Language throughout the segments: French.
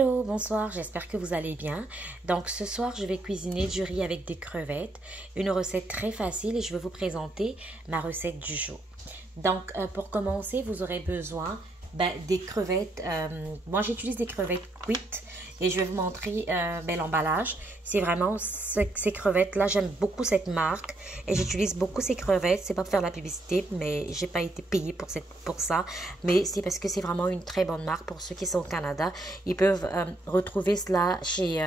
Hello, bonsoir, j'espère que vous allez bien. Donc ce soir, je vais cuisiner du riz avec des crevettes, une recette très facile et je vais vous présenter ma recette du jour. Donc pour commencer, vous aurez besoin des crevettes. Moi, j'utilise des crevettes cuites et je vais vous montrer l'emballage. C'est vraiment ces crevettes-là, j'aime beaucoup cette marque et j'utilise beaucoup ces crevettes. C'est pas pour faire de la publicité, mais j'ai pas été payée pour ça. Mais c'est parce que c'est vraiment une très bonne marque. Pour ceux qui sont au Canada, ils peuvent retrouver cela chez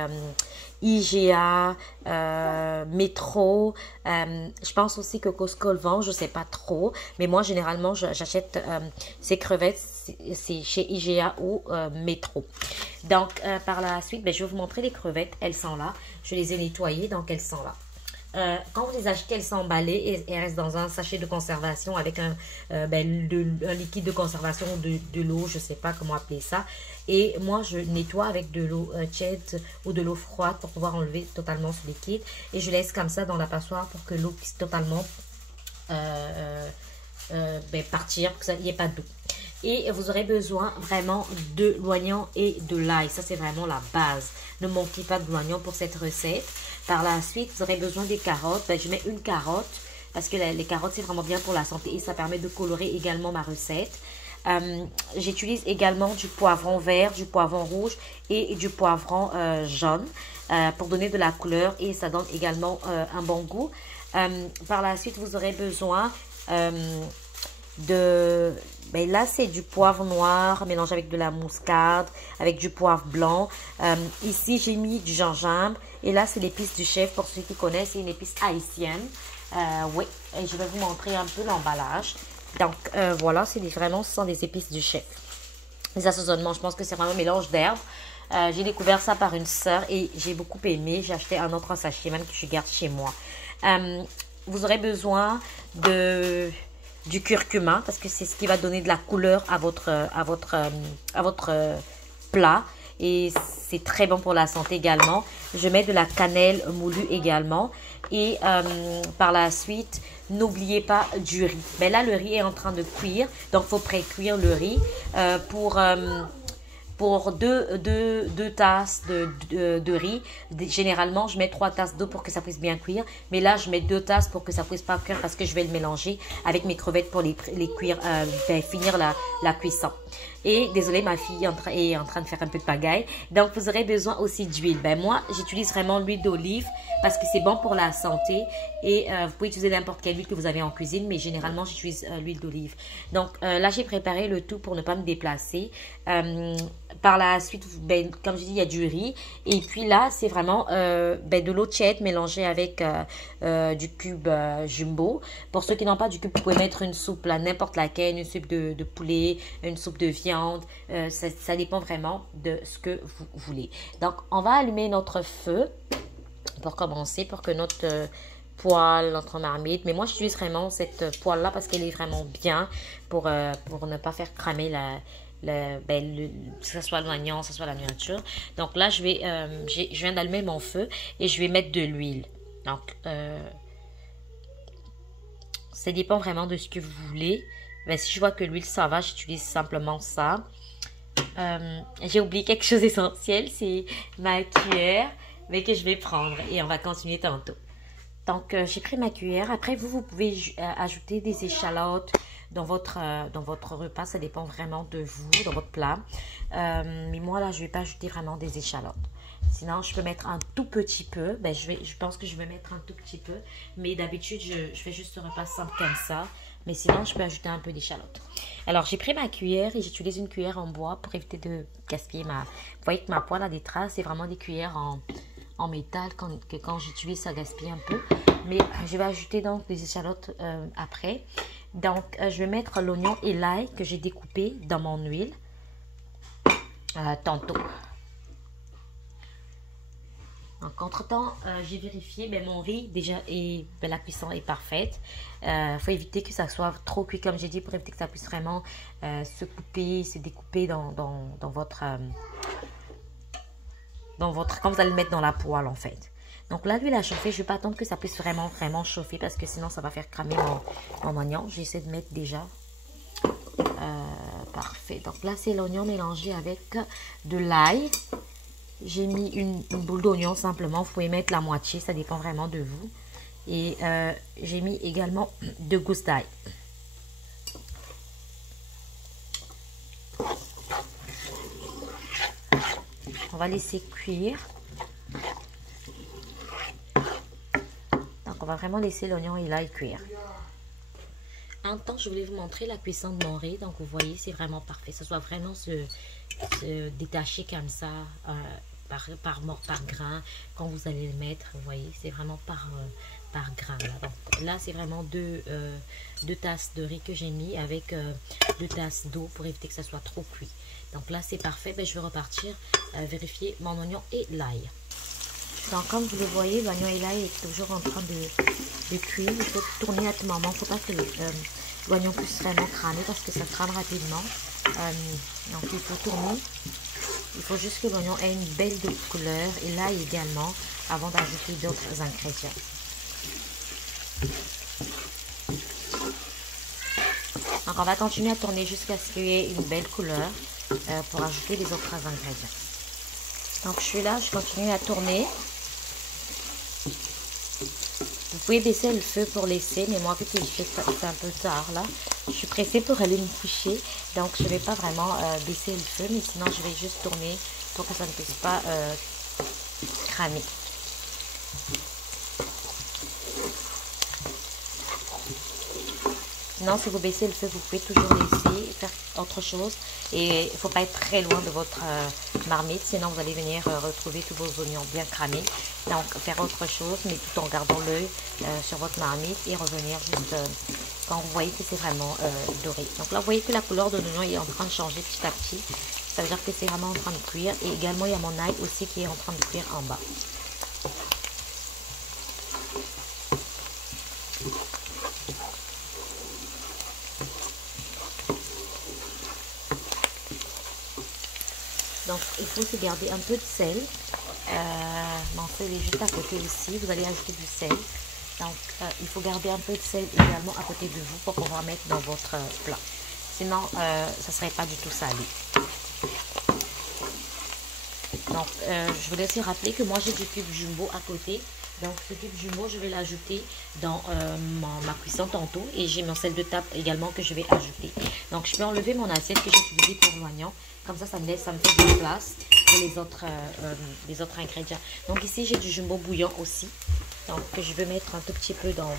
IGA, Metro. Je pense aussi que Costco le vend, je sais pas trop. Mais moi, généralement, j'achète ces crevettes, c'est chez IGA ou Metro. Donc, par la suite, je vais vous montrer les crevettes. Elles sont là. Je les ai nettoyées, donc elles sont là. Quand vous les achetez, elles sont emballées et elles restent dans un sachet de conservation avec un liquide de conservation, de l'eau, je ne sais pas comment appeler ça. Et moi, je nettoie avec de l'eau tiède ou de l'eau froide pour pouvoir enlever totalement ce liquide. Et je laisse comme ça dans la passoire pour que l'eau puisse totalement partir, pour qu'il n'y ait pas d'eau. Et vous aurez besoin vraiment de l'oignon et de l'ail. Ça, c'est vraiment la base. Ne manquez pas de l'oignon pour cette recette. Par la suite, vous aurez besoin des carottes. Je mets une carotte parce que les carottes, c'est vraiment bien pour la santé et ça permet de colorer également ma recette. J'utilise également du poivron vert, du poivron rouge et du poivron jaune pour donner de la couleur et ça donne également un bon goût. Par la suite, vous aurez besoin là c'est du poivre noir mélangé avec de la muscade, avec du poivre blanc. Ici j'ai mis du gingembre et là c'est l'épice du chef. Pour ceux qui connaissent, c'est une épice haïtienne. Oui, et je vais vous montrer un peu l'emballage. Donc voilà, ce sont des épices du chef. Les assaisonnements, je pense que c'est vraiment un mélange d'herbes. J'ai découvert ça par une sœur et j'ai beaucoup aimé. J'ai acheté un autre sachet même que je garde chez moi. Vous aurez besoin du curcuma parce que c'est ce qui va donner de la couleur à votre plat et c'est très bon pour la santé également. Je mets de la cannelle moulue également et par la suite, n'oubliez pas du riz. Là, le riz est en train de cuire, donc il faut pré-cuire le riz pour deux tasses de riz. Généralement, je mets 3 tasses d'eau pour que ça puisse bien cuire. Mais là, je mets 2 tasses pour que ça puisse pas cuire parce que je vais le mélanger avec mes crevettes pour les cuire, finir la cuisson. Et désolé, ma fille est en train de faire un peu de pagaille. Donc, vous aurez besoin aussi d'huile. Moi, j'utilise vraiment l'huile d'olive parce que c'est bon pour la santé. Et vous pouvez utiliser n'importe quelle huile que vous avez en cuisine. Mais généralement, j'utilise l'huile d'olive. Donc, là, j'ai préparé le tout pour ne pas me déplacer. Par la suite, comme je dis, il y a du riz. Et puis là, c'est vraiment de l'eau tiède mélangée avec du cube jumbo. Pour ceux qui n'ont pas du cube, vous pouvez mettre une soupe, n'importe laquelle, une soupe de poulet, une soupe de viande. Ça dépend vraiment de ce que vous voulez. Donc, on va allumer notre feu pour commencer, pour que notre poêle, notre marmite. Mais moi, j'utilise vraiment cette poêle-là parce qu'elle est vraiment bien pour ne pas faire cramer que ce soit l'oignon, que ce soit la nourriture. Donc là, je viens d'allumer mon feu et je vais mettre de l'huile. Donc, ça dépend vraiment de ce que vous voulez. Si je vois que l'huile, ça va, j'utilise simplement ça. J'ai oublié quelque chose d'essentiel, c'est ma cuillère, mais que je vais prendre et on va continuer tantôt. Donc, j'ai pris ma cuillère. Après, vous pouvez ajouter des échalotes dans votre repas. Ça dépend vraiment de vous, dans votre plat. Mais moi, là, je ne vais pas ajouter vraiment des échalotes. Sinon, je peux mettre un tout petit peu. Je pense que je vais mettre un tout petit peu. Mais d'habitude, je fais juste ce repas simple comme ça. Mais sinon, je peux ajouter un peu d'échalote. Alors, j'ai pris ma cuillère et j'utilise une cuillère en bois pour éviter de gaspiller Vous voyez que ma poêle a des traces. C'est vraiment des cuillères en métal que quand j'utilise, ça gaspille un peu. Mais je vais ajouter donc des échalotes après. Donc, je vais mettre l'oignon et l'ail que j'ai découpé dans mon huile tantôt. Donc, entre-temps, j'ai vérifié, mon riz déjà la cuisson est parfaite. Faut éviter que ça soit trop cuit, comme j'ai dit, pour éviter que ça puisse vraiment se découper dans votre quand vous allez le mettre dans la poêle en fait. Donc là, l'huile a chauffé. Je ne vais pas attendre que ça puisse vraiment chauffer parce que sinon, ça va faire cramer mon oignon. J'essaie de mettre déjà Parfait. Donc là, c'est l'oignon mélangé avec de l'ail. J'ai mis une boule d'oignon simplement. Vous pouvez mettre la moitié, ça dépend vraiment de vous. Et j'ai mis également 2 gousses d'ail. On va laisser cuire. Donc, on va vraiment laisser l'oignon et l'ail cuire. En temps, je voulais vous montrer la cuisson de mon riz. Donc, vous voyez, c'est vraiment parfait. Ça doit vraiment se détacher comme ça, par grain. Quand vous allez le mettre, vous voyez, c'est vraiment par grain. Là, donc, là c'est vraiment deux tasses de riz que j'ai mis avec 2 tasses d'eau pour éviter que ça soit trop cuit. Donc là, c'est parfait. Ben, je vais repartir vérifier mon oignon et l'ail. Donc, comme vous le voyez, l'oignon et l'ail est toujours en train de cuire. Il faut tourner à tout moment. Il ne faut pas que l'oignon puisse vraiment cramer parce que ça crame rapidement. Donc, il faut tourner. Il faut juste que l'oignon ait une belle couleur et l'ail également avant d'ajouter d'autres ingrédients. Donc, on va continuer à tourner jusqu'à ce qu'il y ait une belle couleur pour ajouter les autres ingrédients. Donc, je suis là, je continue à tourner. Vous pouvez baisser le feu pour laisser, mais moi, vu que c'est un peu tard là, je suis pressée pour aller me coucher. Donc, je ne vais pas vraiment baisser le feu, mais sinon, je vais juste tourner pour que ça ne puisse pas cramer. Sinon, si vous baissez le feu, vous pouvez toujours laisser faire autre chose. Et il ne faut pas être très loin de votre marmite, sinon vous allez venir retrouver tous vos oignons bien cramés. Donc, faire autre chose, mais tout en gardant l'œil sur votre marmite et revenir juste quand vous voyez que c'est vraiment doré. Donc là, vous voyez que la couleur de l'oignon est en train de changer petit à petit. Ça veut dire que c'est vraiment en train de cuire. Et également, il y a mon ail aussi qui est en train de cuire en bas. Donc, il faut se garder un peu de sel. Mon sel est juste à côté aussi. Vous allez ajouter du sel. Donc, il faut garder un peu de sel également à côté de vous pour pouvoir mettre dans votre plat. Sinon, ça ne serait pas du tout salé. Donc, je voulais aussi rappeler que moi, j'ai du cube jumbo à côté. Donc, ce cube jumbo, je vais l'ajouter dans ma cuisson tantôt. Et j'ai mon sel de table également que je vais ajouter. Donc, je peux enlever mon assiette que j'ai utilisée pour l'oignon. Comme ça me fait de la place pour les autres ingrédients. Donc, ici, j'ai du jumbo bouillon aussi. Donc, je vais mettre un tout petit peu dans...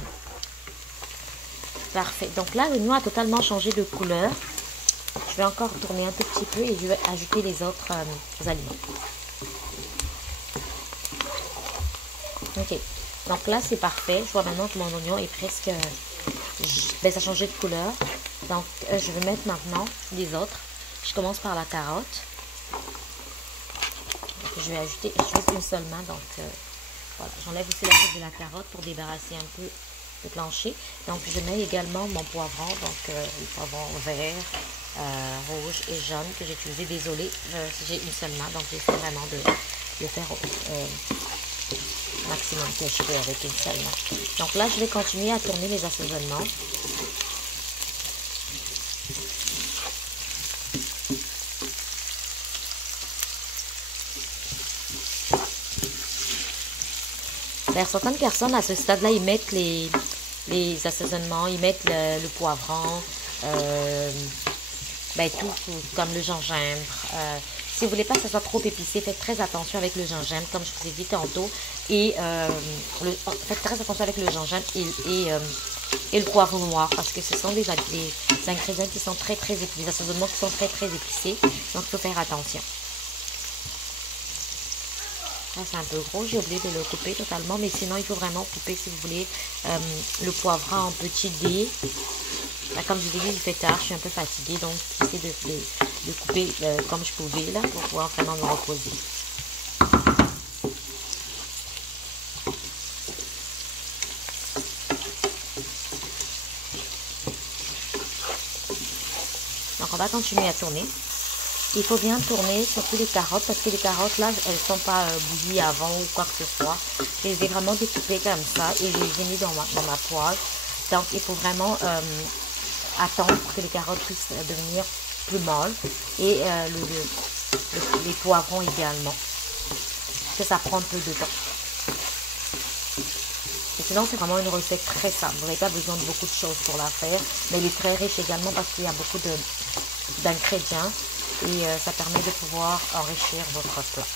Parfait. Donc là, l'oignon a totalement changé de couleur. Je vais encore tourner un tout petit peu et je vais ajouter les autres aliments. Ok. Donc là, c'est parfait. Je vois maintenant que mon oignon est presque... Ben, ça a changé de couleur. Donc, je vais mettre maintenant les autres. Je commence par la carotte. Je vais ajouter juste une seule main. Donc, voilà. J'enlève aussi la tête de la carotte pour débarrasser un peu le plancher. Donc, je mets également mon poivron. Donc, le poivron vert, rouge et jaune que j'ai utilisé. Désolée, j'ai une seule main. Donc, j'essaie vraiment de le faire au maximum que je peux avec une seule main. Donc là, je vais continuer à tourner les assaisonnements. Certaines personnes à ce stade-là, ils mettent les assaisonnements, ils mettent le poivron, ben tout comme le gingembre. Si vous voulez pas que ça soit trop épicé, faites très attention avec le gingembre, comme je vous ai dit tantôt. Et faites très attention avec le gingembre et le poivron noir, parce que ce sont des ingrédients qui sont très épicés, des assaisonnements qui sont très épicés. Donc, il faut faire attention. C'est un peu gros, j'ai oublié de le couper totalement, mais sinon il faut vraiment couper si vous voulez le poivron en petits dés. Là, comme je l'ai dit, il fait tard, je suis un peu fatiguée, donc j'essaie de couper comme je pouvais là pour pouvoir vraiment me reposer. Donc on va continuer à tourner. Il faut bien tourner surtout les carottes parce que les carottes là, elles ne sont pas bouillies avant ou quoi que ce soit. Je les ai vraiment découpées comme ça et je les ai mis dans ma poêle. Donc il faut vraiment attendre pour que les carottes puissent devenir plus molle. Et les poivrons également. Parce que ça prend un peu de temps. Et sinon, c'est vraiment une recette très simple. Vous n'avez pas besoin de beaucoup de choses pour la faire. Mais elle est très riche également parce qu'il y a beaucoup d'ingrédients. Et ça permet de pouvoir enrichir votre plat.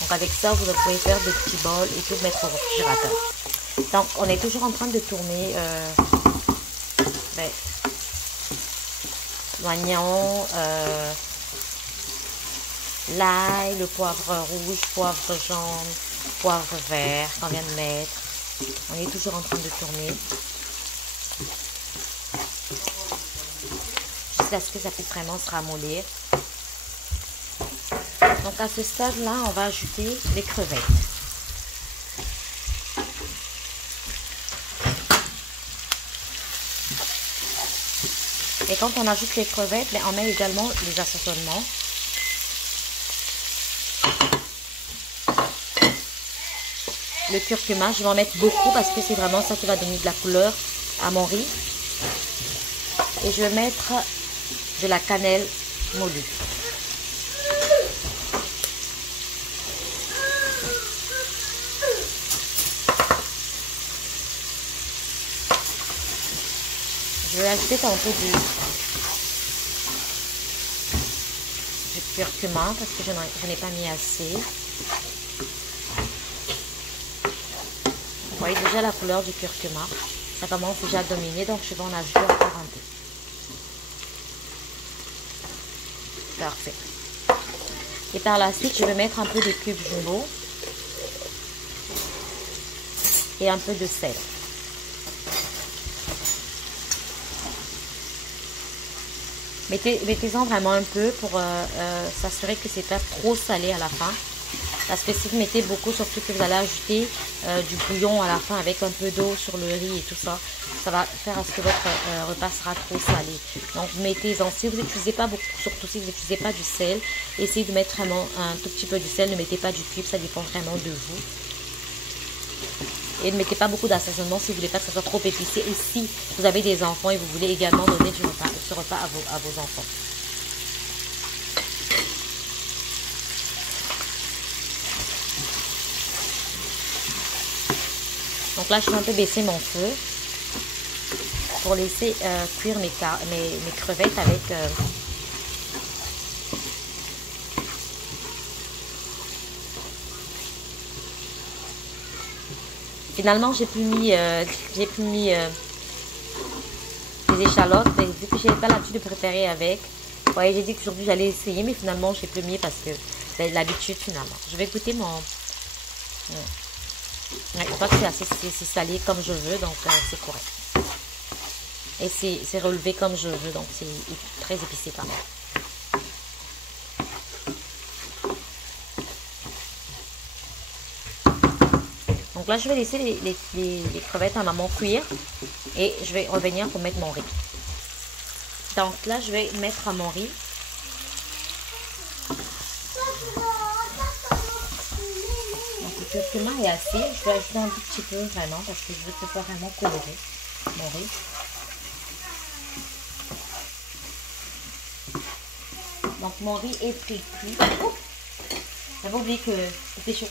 Donc avec ça, vous pouvez faire de petits bols et tout mettre au réfrigérateur. Donc on est toujours en train de tourner l'oignon, l'ail, le poivre rouge, poivre jaune, poivre vert qu'on vient de mettre. On est toujours en train de tourner. Jusqu'à ce que ça puisse vraiment se ramollir. Donc à ce stade-là, on va ajouter les crevettes. Et quand on ajoute les crevettes, on met également les assaisonnements. Le curcuma, je vais en mettre beaucoup parce que c'est vraiment ça qui va donner de la couleur à mon riz. Et je vais mettre de la cannelle moulue. Je vais ajouter tantôt du curcuma parce que je n'ai pas mis assez. Vous voyez déjà la couleur du curcuma. Ça commence déjà à dominer, donc je vais en ajouter encore un peu. Parfait. Et par la suite, je vais mettre un peu de cubes jumbo et un peu de sel. Mettez-en vraiment un peu pour s'assurer que c'est pas trop salé à la fin. Parce que si vous mettez beaucoup, surtout que vous allez ajouter du bouillon à la fin avec un peu d'eau sur le riz et tout ça, ça va faire à ce que votre repas sera trop salé. Donc mettez-en, si vous n'utilisez pas beaucoup, surtout si vous n'utilisez pas du sel, essayez de mettre vraiment un tout petit peu du sel, ne mettez pas du cube, ça dépend vraiment de vous. Et ne mettez pas beaucoup d'assaisonnement si vous voulez pas que ça soit trop épicé. Et si vous avez des enfants et vous voulez également donner ce repas à vos enfants. Donc là, je vais un peu baisser mon feu pour laisser cuire mes crevettes avec... Finalement, j'ai plus mis des échalotes, mais vu que je n'avais pas l'habitude de préparer avec, vous voyez, j'ai dit qu'aujourd'hui j'allais essayer, mais finalement, j'ai plus mis parce que c'est l'habitude finalement. Je vais goûter mon... Ouais, je crois que c'est assez salé comme je veux, donc c'est correct. Et c'est relevé comme je veux, donc c'est très épicé quand même. Donc là, je vais laisser les crevettes en amont cuire et je vais revenir pour mettre mon riz. Donc là, je vais mettre mon riz. Donc le curcuma est assez. Je vais ajouter un tout petit peu vraiment parce que je veux que ce soit vraiment coloré, mon riz. Donc mon riz est pré-cuit. J'avais oublié que c'était chaud.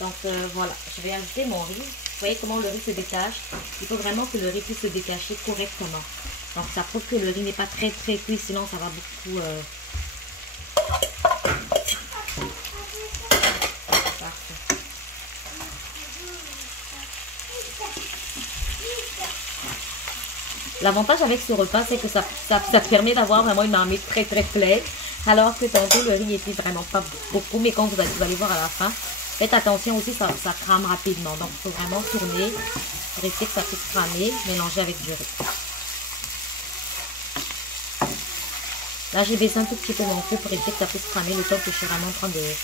Donc voilà, je vais ajouter mon riz. Vous voyez comment le riz se détache. Il faut vraiment que le riz puisse se détacher correctement. Donc ça prouve que le riz n'est pas très cuit, sinon ça va beaucoup... Parfait. L'avantage avec ce repas, c'est que ça permet d'avoir vraiment une marmite très pleine. Alors que tantôt, le riz n'était vraiment pas beaucoup, mais quand vous allez voir à la fin, faites attention aussi, ça crame rapidement. Donc, il faut vraiment tourner pour éviter que ça puisse cramer, mélanger avec du riz. Là, j'ai baissé un tout petit peu mon feu pour éviter que ça puisse cramer le temps que je suis vraiment en train de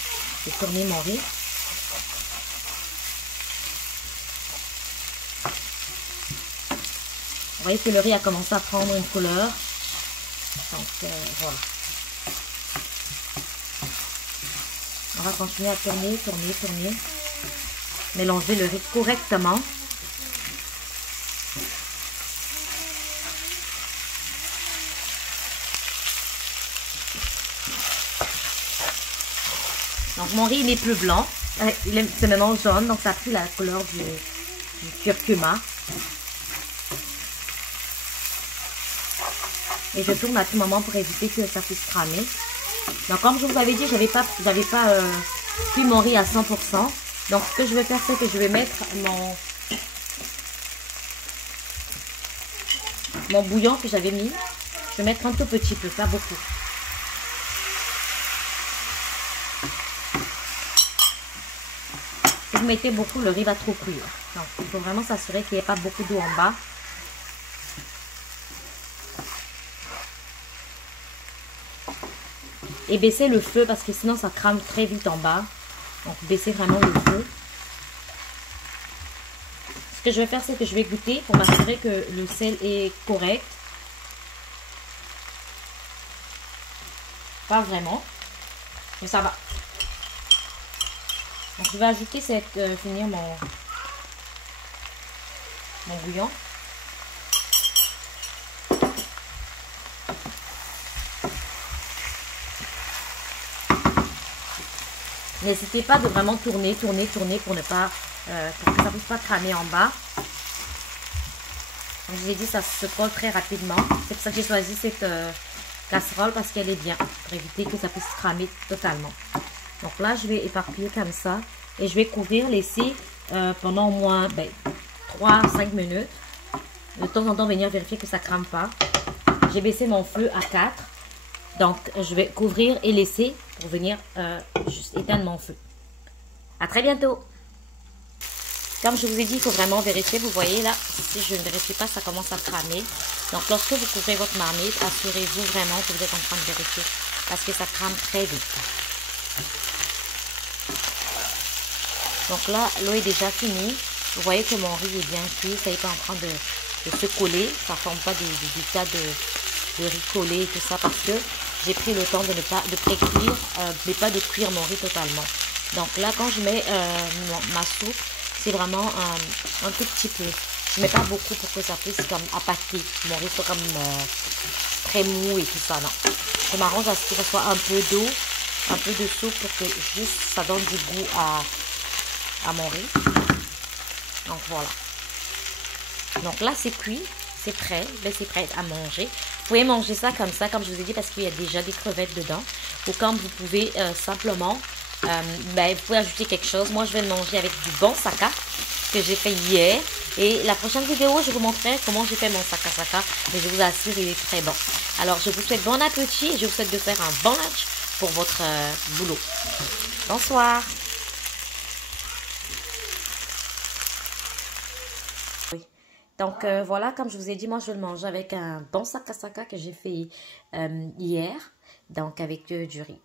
tourner mon riz. Vous voyez que le riz a commencé à prendre une couleur. Donc, voilà. On va continuer à tourner. Mélanger le riz correctement. Donc mon riz il est plus blanc, c'est maintenant jaune, donc ça a pris la couleur du curcuma. Et je tourne à tout moment pour éviter que ça puisse cramer. Donc comme je vous avais dit, j'avais pas cuit mon riz à 100%. Donc ce que je vais faire, c'est que je vais mettre mon bouillon que j'avais mis. Je vais mettre un tout petit peu, pas beaucoup. Si vous mettez beaucoup, le riz va trop cuire. Donc il faut vraiment s'assurer qu'il n'y ait pas beaucoup d'eau en bas. Et baisser le feu parce que sinon ça crame très vite en bas. Donc baissez vraiment le feu. Ce que je vais faire, c'est que je vais goûter pour m'assurer que le sel est correct. Pas vraiment, mais ça va. Donc je vais ajouter finir mon bouillon. N'hésitez pas de vraiment tourner pour ne pas pour que ça ne puisse pas cramer en bas. Comme je vous ai dit, ça se colle très rapidement. C'est pour ça que j'ai choisi cette casserole parce qu'elle est bien pour éviter que ça puisse cramer totalement. Donc là, je vais éparpiller comme ça et je vais couvrir, laisser pendant au moins 3-5 minutes. De temps en temps, venir vérifier que ça ne crame pas. J'ai baissé mon feu à 4. Donc, je vais couvrir et laisser pour venir juste éteindre mon feu. À très bientôt. Comme je vous ai dit, il faut vraiment vérifier. Vous voyez là, si je ne vérifie pas, ça commence à cramer. Donc, lorsque vous couvrez votre marmite, assurez-vous vraiment que vous êtes en train de vérifier. Parce que ça crame très vite. Donc là, l'eau est déjà finie. Vous voyez que mon riz est bien cuit. Ça n'est pas en train de se coller. Ça ne forme pas du tas de riz collé et tout ça parce que j'ai pris le temps de pré-cuire, mais pas de cuire mon riz totalement. Donc là, quand je mets ma soupe, c'est vraiment un tout petit peu. Je ne mets pas beaucoup pour que ça puisse comme appâter. Mon riz soit comme très mou et tout ça. Non. Je m'arrange à ce que ce soit un peu d'eau, un peu de soupe pour que juste ça donne du goût à mon riz. Donc voilà. Donc là, c'est cuit. C'est prêt, c'est prêt à manger. Vous pouvez manger ça comme ça, comme je vous ai dit, parce qu'il y a déjà des crevettes dedans. Ou comme vous pouvez simplement, vous pouvez ajouter quelque chose. Moi, je vais le manger avec du bon saka que j'ai fait hier. Et la prochaine vidéo, je vous montrerai comment j'ai fait mon saka. Mais je vous assure, il est très bon. Alors, je vous souhaite bon appétit et je vous souhaite de faire un bon lunch pour votre boulot. Bonsoir. Donc voilà, comme je vous ai dit, moi je vais le manger avec un bon saka que j'ai fait hier. Donc avec du riz.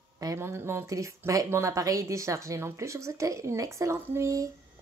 Mon appareil est déchargé non plus. Je vous souhaite une excellente nuit.